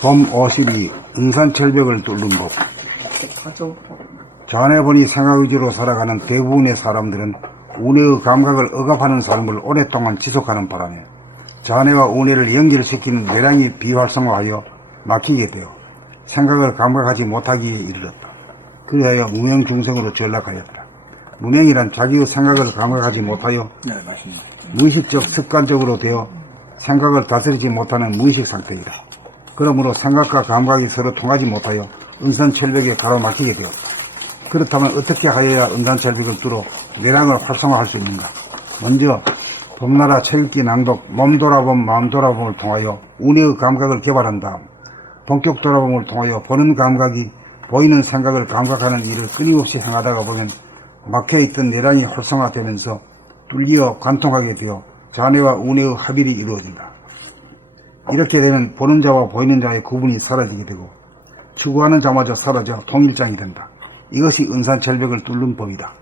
봄 52. 은산철벽을 뚫는 법. 자네 보니 생각 위주로 살아가는 대부분의 사람들은 운해의 감각을 억압하는 삶을 오랫동안 지속하는 바람에 자네와 운해를 연결시키는 뇌량이 비활성화하여 막히게 되어 생각을 감각하지 못하기에 이르렀다. 그리하여 무명중생으로 전락하였다. 무명이란 자기의 생각을 감각하지 못하여 무의식적 습관적으로 되어 생각을 다스리지 못하는 무의식 상태이다. 그러므로 생각과 감각이 서로 통하지 못하여 은산철벽에 가로막히게 되었다. 그렇다면 어떻게 하여야 은산철벽을 뚫어 뇌량을 활성화할 수 있는가? 먼저 봄나라 책읽기 낭독, 몸 돌아봄, 마음 돌아봄을 통하여 운해의 감각을 개발한 다음 본격 돌아봄을 통하여 보는 감각이 보이는 생각을 감각하는 일을 끊임없이 행하다가 보면 막혀있던 뇌량이 활성화되면서 뚫려 관통하게 되어 자네와 운해의 합일이 이루어진다. 이렇게 되면 보는 자와 보이는 자의 구분이 사라지게 되고 추구하는 자마저 사라져 통일장이 된다. 이것이 은산철벽을 뚫는 법이다.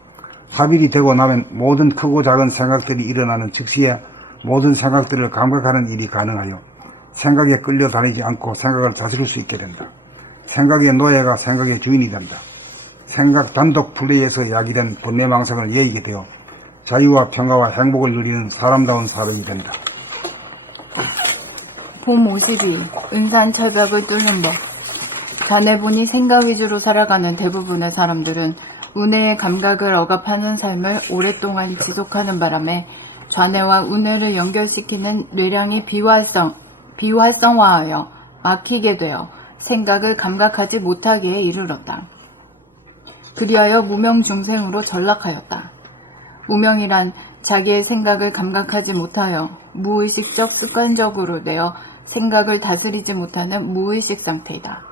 합일이 되고 나면 모든 크고 작은 생각들이 일어나는 즉시에 모든 생각들을 감각하는 일이 가능하여 생각에 끌려다니지 않고 생각을 다스릴 수 있게 된다. 생각의 노예가 생각의 주인이 된다. 생각 단독 플레이에서 야기된 번뇌망상을 예의게 되어 자유와 평화와 행복을 누리는 사람다운 사람이 된다. 봄 52. 은산철벽을 뚫는 법. 자네 보니 생각 위주로 살아가는 대부분의 사람들은 운해의 감각을 억압하는 삶을 오랫동안 지속하는 바람에 좌뇌와 운해를 연결시키는 뇌량이 비활성화하여 막히게 되어 생각을 감각하지 못하기에 이르렀다. 그리하여 무명중생으로 전락하였다. 무명이란 자기의 생각을 감각하지 못하여 무의식적 습관적으로 되어 생각을 다스리지 못하는 무의식 상태이다.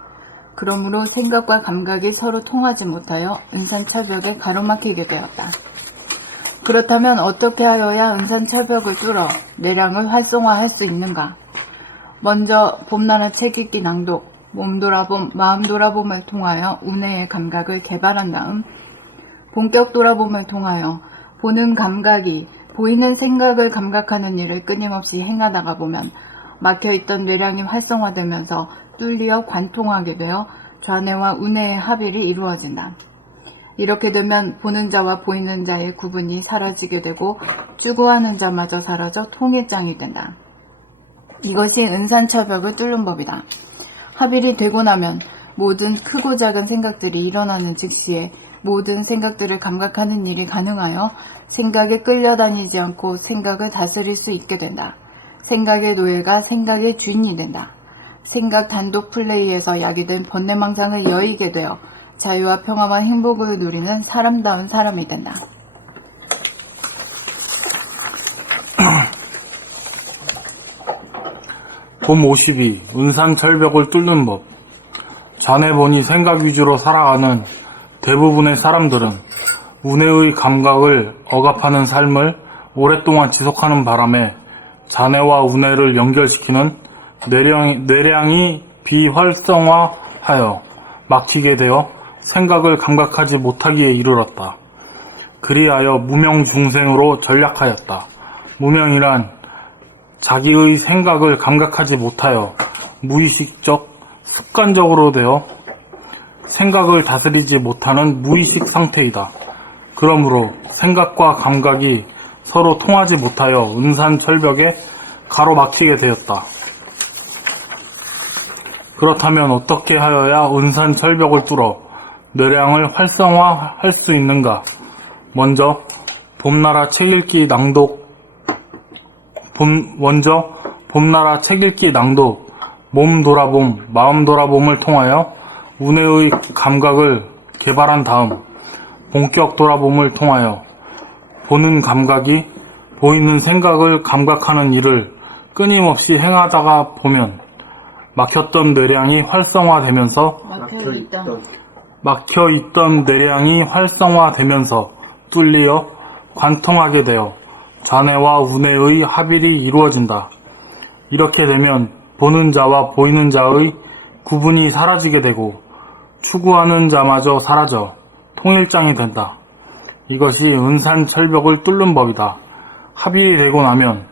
그러므로 생각과 감각이 서로 통하지 못하여 은산철벽에 가로막히게 되었다. 그렇다면 어떻게 하여야 은산철벽을 뚫어 뇌량을 활성화할 수 있는가? 먼저 봄나라 책읽기 낭독, 몸 돌아봄, 마음 돌아봄을 통하여 운해의 감각을 개발한 다음 본격 돌아봄을 통하여 보는 감각이 보이는 생각을 감각하는 일을 끊임없이 행하다가 보면 막혀있던 뇌량이 활성화되면서 뚫려 관통하게 되어 좌뇌와 운해의 합일이 이루어진다. 이렇게 되면 보는 자와 보이는 자의 구분이 사라지게 되고 추구하는 자마저 사라져 통일장이 된다. 이것이 은산철벽을 뚫는 법이다. 합일이 되고 나면 모든 크고 작은 생각들이 일어나는 즉시에 모든 생각들을 감각하는 일이 가능하여 생각에 끌려다니지 않고 생각을 다스릴 수 있게 된다. 생각의 노예가 생각의 주인이 된다. 생각 단독 플레이에서 야기된 번뇌망상을 여의게 되어 자유와 평화와 행복을 누리는 사람다운 사람이 된다. 봄 52. 은산철벽을 뚫는 법. 자네 보니 생각 위주로 살아가는 대부분의 사람들은 운해의 감각을 억압하는 삶을 오랫동안 지속하는 바람에 자네와 운해를 연결시키는 뇌량이 비활성화하여 막히게 되어 생각을 감각하지 못하기에 이르렀다. 그리하여 무명중생으로 전락하였다. 무명이란 자기의 생각을 감각하지 못하여 무의식적 습관적으로 되어 생각을 다스리지 못하는 무의식 상태이다. 그러므로 생각과 감각이 서로 통하지 못하여 은산철벽에 가로막히게 되었다. 그렇다면 어떻게 하여야 은산철벽을 뚫어 뇌량을 활성화할 수 있는가? 먼저 봄나라 책읽기 낭독, 몸 돌아봄, 마음 돌아봄을 통하여 운해의 감각을 개발한 다음 본격 돌아봄을 통하여 보는 감각이 보이는 생각을 감각하는 일을 끊임없이 행하다가 보면 막혔던 뇌량이 활성화되면서 뚫려 관통하게 되어 좌뇌와 운해의 합일이 이루어진다. 이렇게 되면 보는 자와 보이는 자의 구분이 사라지게 되고 추구하는 자마저 사라져 통일장이 된다. 이것이 은산철벽을 뚫는 법이다. 합일이 되고 나면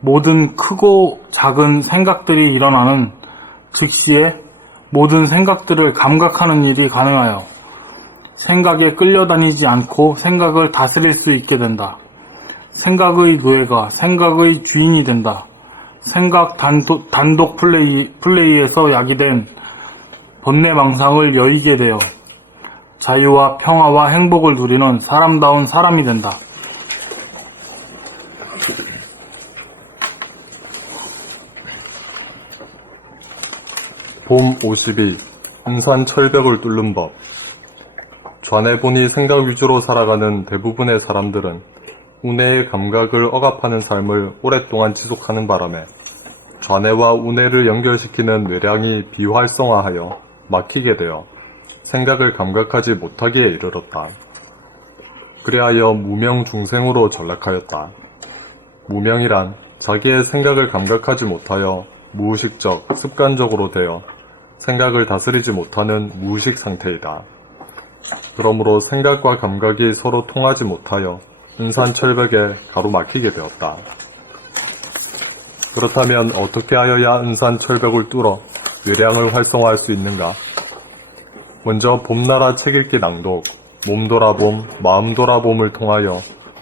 모든 크고 작은 생각들이 일어나는 즉시에 모든 생각들을 감각하는 일이 가능하여 생각에 끌려다니지 않고 생각을 다스릴 수 있게 된다. 생각의 노예가 생각의 주인이 된다. 생각 단독 플레이에서 야기된 번뇌망상을 여의게 되어 자유와 평화와 행복을 누리는 사람다운 사람이 된다. 봄 52. 은산철벽을 뚫는 법. 전에 보니 생각 위주로 살아가는 대부분의 사람들은 우뇌의 감각을 억압하는 삶을 오랫동안 지속하는 바람에 좌뇌와 우뇌를 연결시키는 뇌량이 비활성화하여 막히게 되어 생각을 감각하지 못하기에 이르렀다. 그리하여 무명중생으로 전락하였다. 무명이란 자기의 생각을 감각하지 못하여 무의식적, 습관적으로 되어 생각을 다스리지 못하는 무의식 상태이다. 그러므로 생각과 감각이 서로 통하지 못하여 은산철벽에 가로막히게 되었다. 그렇다면 어떻게 하여야 은산철벽을 뚫어 뇌량을 활성화할 수 있는가? 먼저 봄나라 책읽기 낭독, 몸 돌아봄, 마음 돌아봄을 통하여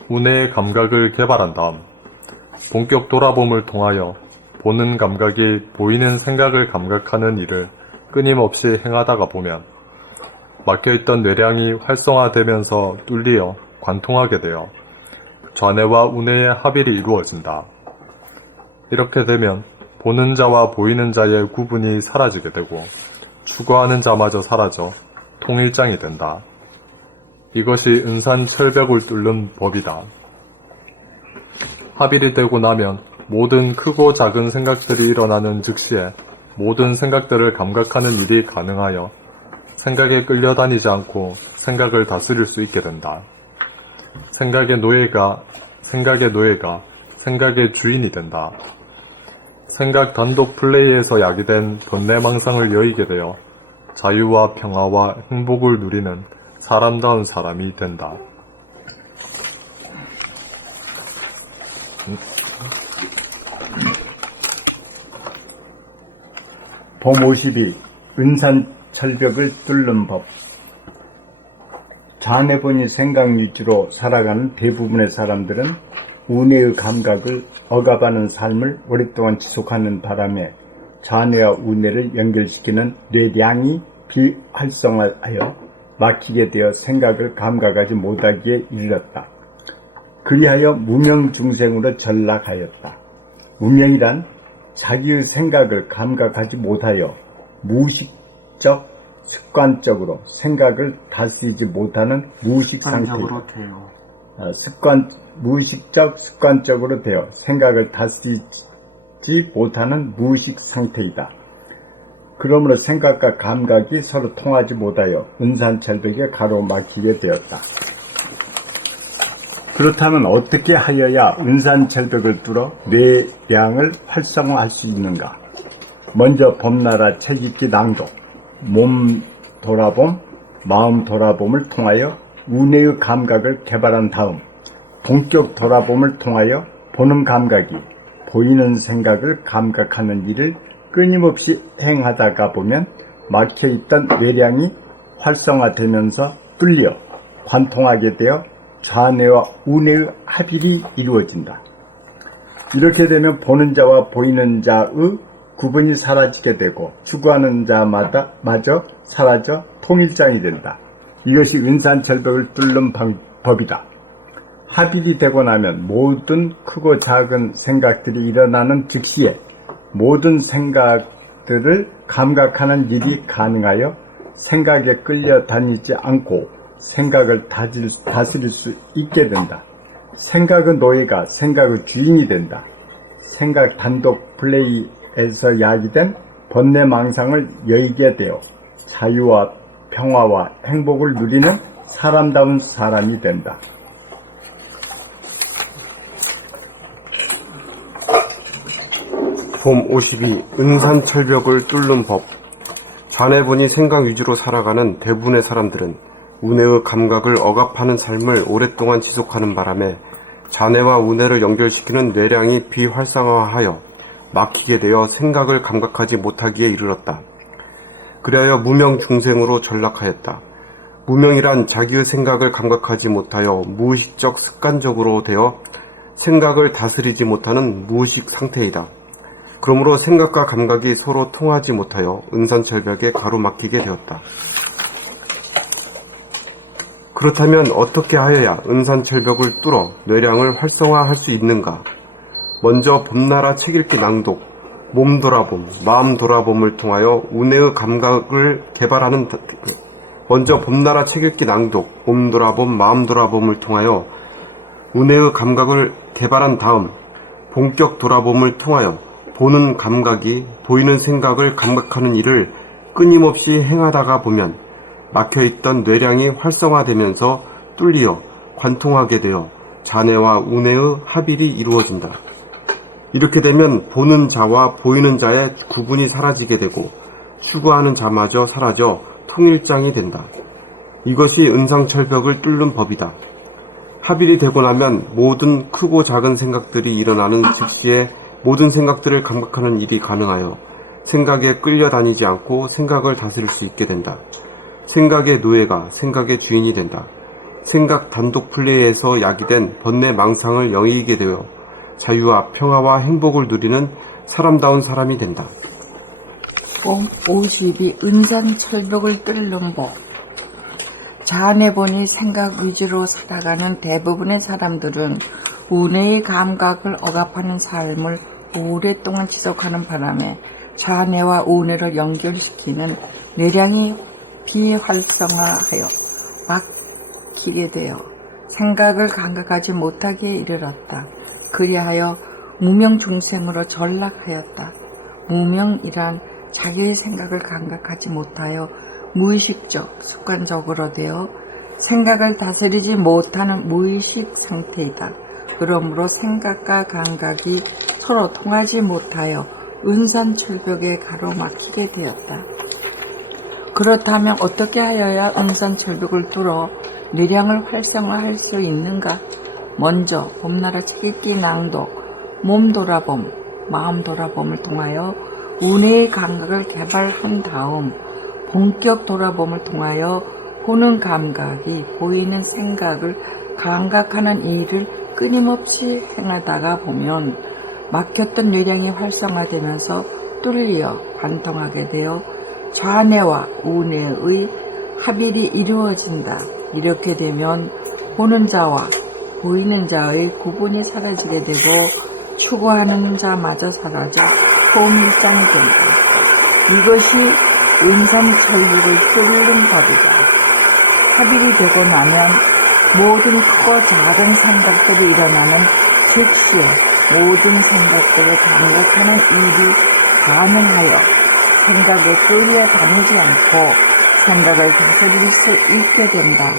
우뇌의 감각을 개발한 다음 본격 돌아봄을 통하여 보는 감각이 보이는 생각을 감각하는 일을 끊임없이 행하다가 보면 막혀있던 뇌량이 활성화되면서 뚫리어 관통하게 되어 좌뇌와 우뇌의 합일이 이루어진다. 이렇게 되면 보는 자와 보이는 자의 구분이 사라지게 되고 추구하는 자마저 사라져 통일장이 된다. 이것이 은산철벽을 뚫는 법이다. 합일이 되고 나면 모든 크고 작은 생각들이 일어나는 즉시에 모든 생각들을 감각하는 일이 가능하여 생각에 끌려다니지 않고 생각을 다스릴 수 있게 된다. 생각의 노예가 생각의 주인이 된다. 생각 단독 플레이에서 야기된 번뇌망상을 여의게 되어 자유와 평화와 행복을 누리는 사람다운 사람이 된다. 봄 52. 은산철벽을 뚫는 법. 좌뇌본이 생각 위주로 살아가는 대부분의 사람들은 우뇌의 감각을 억압하는 삶을 오랫동안 지속하는 바람에 좌뇌와 우뇌를 연결시키는 뇌량이 비활성화하여 막히게 되어 생각을 감각하지 못하기에 이르렀다. 그리하여 무명중생으로 전락하였다. 무명이란 자기의 생각을 감각하지 못하여 무의식적, 습관적으로 생각을 다스리지 못하는 무의식 상태이다. 무의식적, 습관적으로 되어 생각을 다스리지 못하는 무의식 상태이다. 그러므로 생각과 감각이 서로 통하지 못하여 은산철벽에 가로막히게 되었다. 그렇다면 어떻게 하여야 은산철벽을 뚫어 뇌량을 활성화할 수 있는가? 먼저 봄나라 책읽기 낭독, 몸 돌아봄, 마음 돌아봄을 통하여 우뇌의 감각을 개발한 다음 본격 돌아봄을 통하여 보는 감각이 보이는 생각을 감각하는 일을 끊임없이 행하다가 보면 막혀있던 뇌량이 활성화되면서 뚫려 관통하게 되어 좌뇌와 우뇌의 합일이 이루어진다. 이렇게 되면 보는 자와 보이는 자의 구분이 사라지게 되고 추구하는 자마저 사라져 통일장이 된다. 이것이 은산철벽을 뚫는 법이다. 합일이 되고 나면 모든 크고 작은 생각들이 일어나는 즉시에 모든 생각들을 감각하는 일이 가능하여 생각에 끌려다니지 않고 생각을 다스릴 수 있게 된다. 생각의 노예가 생각의 주인이 된다. 생각 단독 플레이에서 야기된 번뇌망상을 여의게 되어 자유와 평화와 행복을 누리는 사람다운 사람이 된다. 봄 52. 은산철벽을 뚫는 법. 좌뇌본이 생각 위주로 살아가는 대부분의 사람들은 우뇌의 감각을 억압하는 삶을 오랫동안 지속하는 바람에 좌뇌와 우뇌를 연결시키는 뇌량이 비활성화하여 막히게 되어 생각을 감각하지 못하기에 이르렀다. 그리하여 무명중생으로 전락하였다. 무명이란 자기의 생각을 감각하지 못하여 무의식적 습관적으로 되어 생각을 다스리지 못하는 무의식 상태이다. 그러므로 생각과 감각이 서로 통하지 못하여 은산철벽에 가로막히게 되었다. 그렇다면 어떻게 하여야 은산철벽을 뚫어 뇌량을 활성화할 수 있는가? 먼저 봄나라 책읽기 낭독, 몸돌아봄, 마음돌아봄을 통하여 운해의 감각을 개발하는 먼저 봄나라 책읽기 낭독, 몸돌아봄, 마음돌아봄을 통하여 운해의 감각을 개발한 다음 본격 돌아봄을 통하여 보는 감각이 보이는 생각을 감각하는 일을 끊임없이 행하다가 보면 막혀있던 뇌량이 활성화되면서 뚫리어 관통하게 되어 자네와 운해의 합일이 이루어진다. 이렇게 되면 보는 자와 보이는 자의 구분이 사라지게 되고 추구하는 자마저 사라져 통일장이 된다. 이것이 은상철벽을 뚫는 법이다. 합일이 되고 나면 모든 크고 작은 생각들이 일어나는 즉시에 모든 생각들을 감각하는 일이 가능하여 생각에 끌려다니지 않고 생각을 다스릴 수 있게 된다. 생각의 노예가 생각의 주인이 된다. 생각 단독 플레이에서 야기된 번뇌 망상을 영위하게 되어 자유와 평화와 행복을 누리는 사람다운 사람이 된다. 봄 52 은산철벽을 뚫는 법. 자안해보니 생각 위주로 살아가는 대부분의 사람들은 운해의 감각을 억압하는 삶을 오랫동안 지속하는 바람에 자안해와 운해를 연결시키는 뇌량이 비활성화하여 막히게 되어 생각을 감각하지 못하기에 이르렀다. 그리하여 무명중생으로 전락하였다. 무명이란 자기의 생각을 감각하지 못하여 무의식적, 습관적으로 되어 생각을 다스리지 못하는 무의식 상태이다. 그러므로 생각과 감각이 서로 통하지 못하여 은산철벽에 가로막히게 되었다. 그렇다면 어떻게 하여야 은산철벽을 뚫어 뇌량을 활성화할 수 있는가? 먼저 봄나라 책읽기 낭독, 몸돌아봄, 마음돌아봄을 통하여 운해의 감각을 개발한 다음 본격 돌아봄을 통하여 보는 감각이 보이는 생각을 감각하는 일을 끊임없이 행하다가 보면 막혔던 뇌량이 활성화되면서 뚫려 관통하게 되어 좌뇌와 우뇌의 합일이 이루어진다. 이렇게 되면 보는 자와 보이는 자의 구분이 사라지게 되고 추구하는 자마저 사라져 통일장이 된다. 이것이 은산철벽을 뚫는 법이다. 합일이 되고 나면 모든 크고 작은 생각들이 일어나는 즉시 모든 생각들을 감각하는 일이 가능하여 생각에 끌려다니지 않고 생각을 다스릴 수 있게 된다.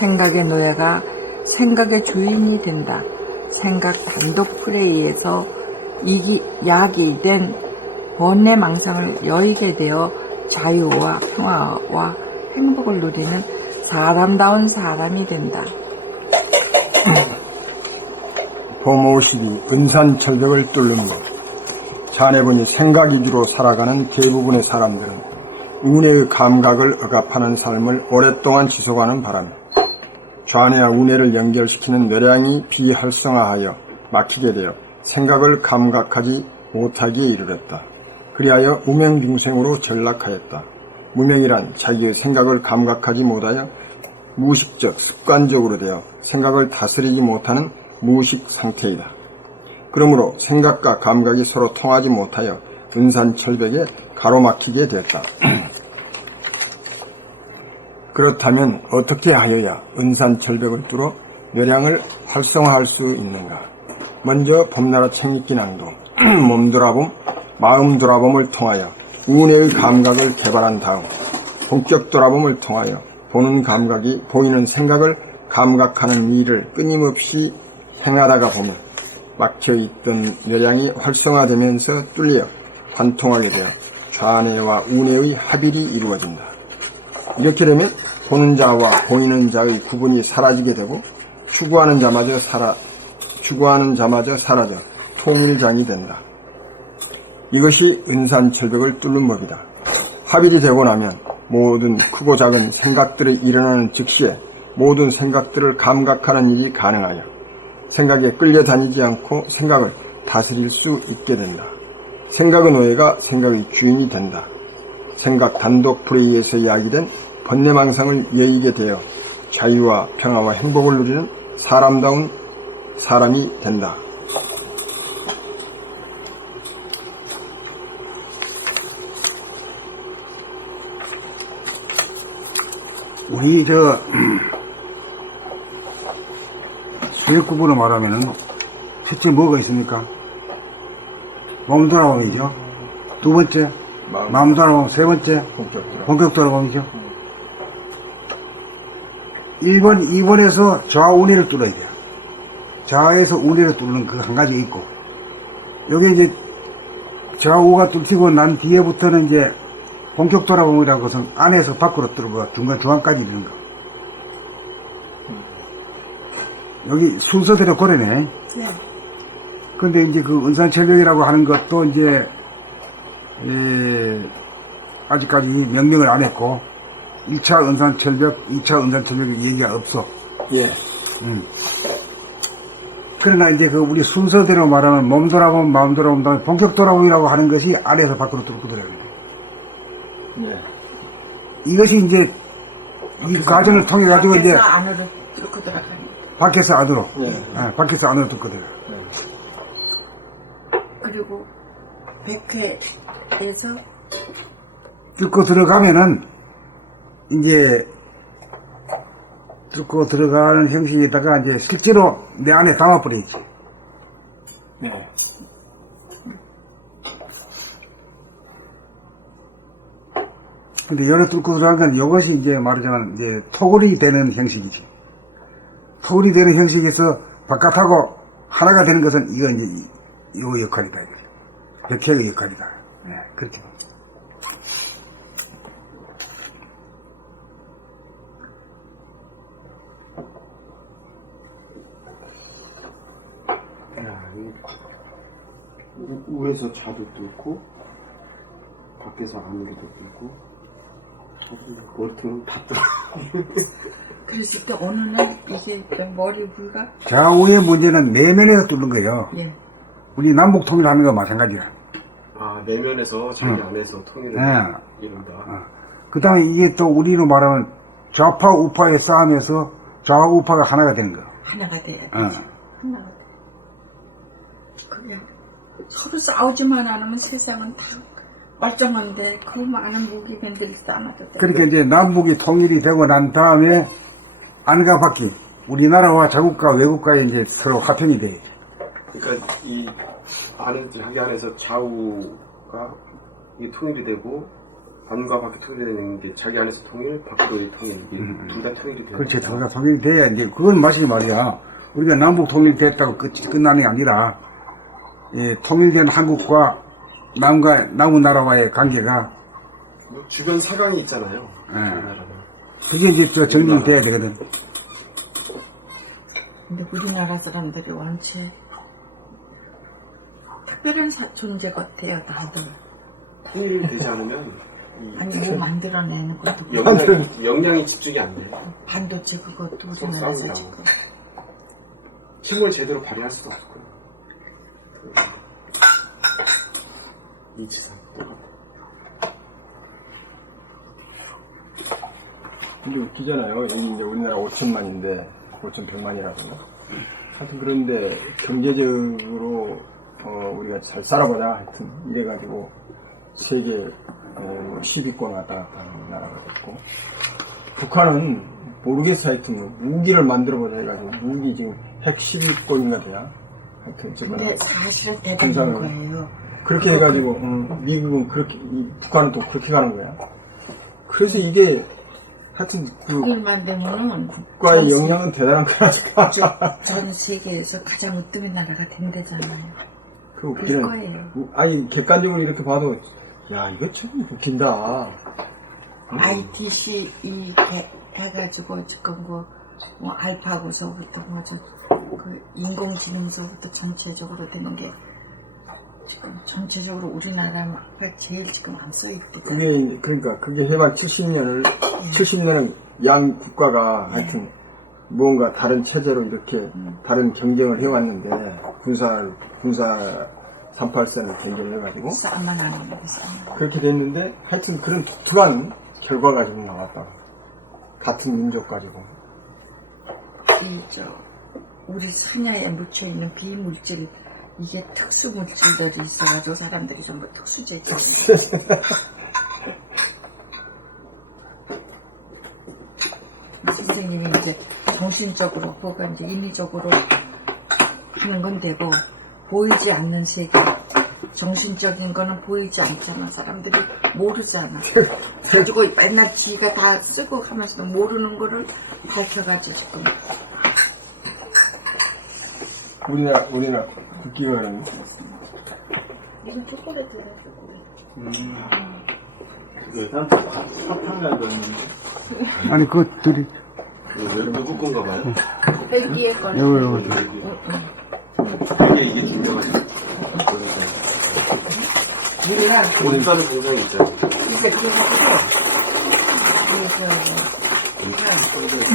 생각의 노예가 생각의 주인이 된다. 생각 단독 플레이에서 약이 된 번뇌 망상을 여의게 되어 자유와 평화와 행복을 누리는 사람다운 사람이 된다. 봄 52 은산철벽을 뚫는 법. 자네분이 생각 위주로 살아가는 대부분의 사람들은 운해의 감각을 억압하는 삶을 오랫동안 지속하는 바람에 좌뇌와 우뇌를 연결시키는 뇌량이 비활성화하여 막히게 되어 생각을 감각하지 못하기에 이르렀다. 그리하여 무명중생으로 전락하였다. 무명이란 자기의 생각을 감각하지 못하여 무의식적, 습관적으로 되어 생각을 다스리지 못하는 무의식 상태이다. 그러므로 생각과 감각이 서로 통하지 못하여 은산철벽에 가로막히게 되었다. 그렇다면 어떻게 하여야 은산철벽을 뚫어 뇌량을 활성화할 수 있는가? 먼저 봄나라 책읽기 낭독, 몸돌아봄, 마음돌아봄을 통하여 운해의 감각을 개발한 다음 본격 돌아봄을 통하여 보는 감각이 보이는 생각을 감각하는 일을 끊임없이 행하다가 보면 막혀있던 뇌량이 활성화되면서 뚫려 관통하게 되어 좌뇌와 우뇌의 합일이 이루어진다. 이렇게 되면 보는 자와 보이는 자의 구분이 사라지게 되고 추구하는 자마저 사라져 통일장이 된다. 이것이 은산철벽을 뚫는 법이다. 합일이 되고 나면 모든 크고 작은 생각들이 일어나는 즉시에 모든 생각들을 감각하는 일이 가능하여 생각에 끌려다니지 않고 생각을 다스릴 수 있게 된다. 생각의 노예가 생각의 주인이 된다. 생각 단독 불의에서 야기된 번뇌망상을 여의게 되어 자유와 평화와 행복을 누리는 사람다운 사람이 된다. 우리 수액국으로 말하면은 첫째 뭐가 있습니까? 몸 돌아봄이죠. 두 번째 마음 돌아봄, 세 번째 본격 돌아봄이죠. 1번, 2번에서 좌우내를 뚫어야 돼요. 좌에서 우내를 뚫는 그 한 가지가 있고, 여기 이제 좌우가 뚫히고 난 뒤에부터는 이제 본격 돌아봄이라는 것은 안에서 밖으로 뚫고 중간까지 이르는 거. 여기 순서대로 고래네. 근데 이제 그 은산철벽이라고 하는 것도 이제, 아직까지 명명을 안 했고, 1차 은산철벽, 2차 은산철벽 얘기가 없어. 예. 그러나 이제 그 우리 순서대로 말하면 몸 돌아봄, 마음 돌아봄, 다음에 본격 돌아봄이라고 하는 것이 안에서 밖으로 뚫고 들어가는 거예요. 예. 이것이 이제 이 과정을 통해 가지고 이제 안으로 뚫고 들어가는. 밖에서 안으로, 예. 밖에서 안으로 뚫고 들어가. 그리고 백회에서 뚫고 들어가면은 이제 뚫고 들어가는 형식에다가 이제 실제로 내 안에 담아버리지. 네. 근데 열어 뚫고 들어간 건 이것이 이제 말하자면 이제 토굴이 되는 형식이지. 토굴이 되는 형식에서 바깥하고 하나가 되는 것은 이거 이제 요 역할이다. 백회의 역할이다. 네, 그렇게. 우에서 좌도 뚫고 밖에서 안으로도 뚫고 머리통은 다 뚫어. 그랬을 때 어느 날 이게 머리 부위가 좌우의 문제는 내면에서 뚫는 거예요. 예. 우리 남북 통일하는 거 마찬가지야. 아, 내면에서 자기 안에서 통일을 네. 이룬다. 그 다음에 이게 또 우리로 말하면 좌파 우파의 싸움에서 좌우 우파가 하나가 되는 거야. 하나가 돼야 돼. 어. 하나가 돼. 그게 서로 싸우지만 않으면 세상은 다 멀쩡한데 그 많은 무기 만들지도 않아도 돼. 그러니까 이제 남북이 통일이 되고 난 다음에 안과 밖이 우리나라와 자국과 외국과의 이제 서로 화평이 돼. 그러니까 이 안에 자기 안에서 좌우가 이게 통일이 되고 안과 밖이 통일되는 게 자기 안에서 통일, 밖으로의 통일, 둘 다 통일이 되는. 그렇지, 둘 다 통일이 돼야 이제 그건 맛이 말이야. 우리가 남북 통일됐다고 끝나는 게 아니라 통일된 한국과 남은 나라와의 관계가 뭐 주변 사강이 있잖아요. 그게 이제 정리가 돼야 되거든. 근데 우리나라 사람들이 원체 특별한 존재 같아요, 다들. 통일이 되지 않으면 아니, 뭐 만들어내는 것도 역량이 집중이 안 돼요. 반도체 그것도 우리나라에서 싸우느라고. 지금. 힘을 제대로 발휘할 수가 없고요. 이치상. 근데 웃기잖아요. 여기 이제 우리나라 5천만인데 5,100만이라고. 하여튼 그런데 경제적으로 우리가 잘 살아보자 하여튼 이래가지고 세계 10위권 왔다 갔다 하는 나라가 됐고, 북한은 모르겠어. 하여튼 무기를 만들어보자 해가지고 무기 지금 핵 10위권인가 돼야. 하여튼 근데 사실은 대단한 거예요. 그렇게 해가지고 미국은 그렇게, 북한은 또 그렇게 가는 거야. 그래서 이게 하여튼 통일 만들면은 국가의 영향은 대단한 거야. 전 세계에서 가장 으뜸의 나라가 된대잖아요. 그 그럴 거예요. 아니 객관적으로 이렇게 봐도 야 이거 참 웃긴다. ITC 해가지고 지금 뭐 알파고서부터 그 인공지능서부터 전체적으로 되는 게 지금 전체적으로 우리나라가 제일 지금 안 써있거든. 그게 해방 70년은 양 국가가 하여튼 무언가 다른 체제로 이렇게 다른 경쟁을 해왔는데 군사 38선을 경쟁해가지고 싸움만 안 하는 거 싸움. 그렇게 됐는데 하여튼 그런 독특한 결과가 지금 나왔다. 같은 민족 가지고. 우리 산야에 묻혀있는 비물질, 이게 특수물질들이 있어가지고 사람들이 전부 특수제죠. 선생님이 이제 정신적으로 그거 이제 인위적으로 하는 건 되고, 보이지 않는 세계, 정신적인 거는 보이지 않잖아. 사람들이 모르잖아. 그래가지고 맨날 지가 다 쓰고 하면서도 모르는 거를 밝혀가지고 지금. 우리나라 국기가 그러면 이건 초콜릿이래, 초콜릿. 아니, 그것들이, 벨기에 거는 요거. 우리가 이제 그래서